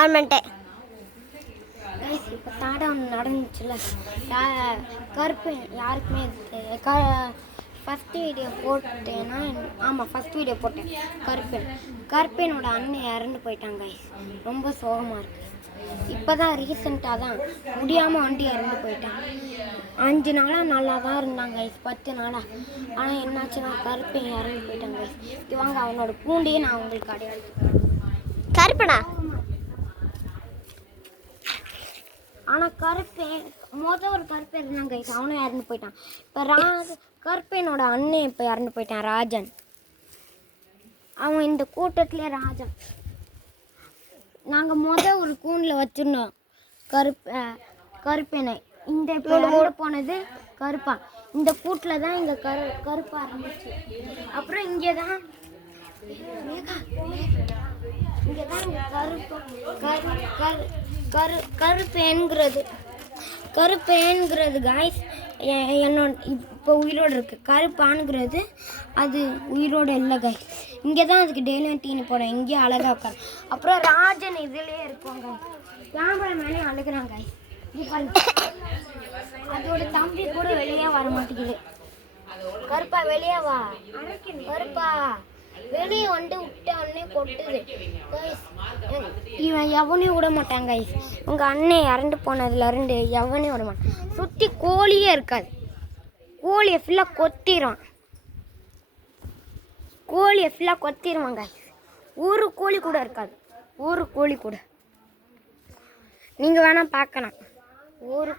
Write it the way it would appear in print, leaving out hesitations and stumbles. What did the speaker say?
On பண்ணிட்டேன். இப்போ தாடா ஒன்று நடந்துச்சுல்ல, கருப்பு யாருக்குமே ஃபஸ்ட்டு வீடியோ போட்டேன்னா, ஆமாம் ஃபஸ்ட் வீடியோ போட்டேன். கருப்பேனோட அண்ணன் இறந்து போயிட்டாங்க. ரொம்ப சோகமாக இருக்குது. இப்போ தான் ரீசெண்டாக தான் முடியாமல் வண்டி இறந்து போயிட்டான். 5 நாளாக நல்லா தான் இருந்தாங்க, 10 நாளாக. ஆனால் என்னாச்சுன்னா கருப்பேன் இறந்து போயிட்டாங்க. இவங்க அவனோட பூண்டையே நான் உங்களுக்கு கிடையாது. கருப்பனா ஆனால் கருப்பேன் ஒரு கருப்பேன் இருந்தாங்க, அவனும் இறந்து போயிட்டான். இப்போ கருப்பேனோட அண்ணன் இப்போ இறந்து போயிட்டான், ராஜன். அவன் இந்த கூட்டத்திலே ராஜன். நாங்கள் ஒரு கூண்டில் வச்சுருந்தோம் கருப்பேனை. இந்த இப்போ இறந்து போனது கருப்பா. இந்த கூட்டில் தான் இங்கே கருப்பா இருந்துச்சு. அப்புறம் இங்கே தான் கருப்பேன்கிறது காய்ஸ் என்னோட இப்போ உயிரோடு இருக்குது. கருப்பானுங்கிறது அது உயிரோடு இல்லை காய்ஸ். இங்கே தான் அதுக்கு டெய்லியும் தீனி போடும். இங்கேயும் அழகாக உட்காரு. அப்புறம் ராஜன் இதுலேயே இருக்குவாங்க. கேமரா மேலே அழுகிறாங்க காய்ஸ். அதோட தம்பி கூட வெளியே வர மாட்டேங்குது. கருப்பா வெளியே வா, கருப்பா வெளியே வந்து விட்ட உடனே கொட்டுது கைஸ். இவன் எவனையும் விட மாட்டான் கைஸ். உங்கள் அண்ணன் இறந்து போனதுலேருந்து எவனையும் விட மாட்டான். சுற்றி கோழியே இருக்காது. கோழியை ஃபுல்லாக கொத்திடுவாங்க. ஒரு கோழி கூட இருக்காது. ஒரு கோழி கூட நீங்கள் வேணால் பார்க்கலாம். ஒரு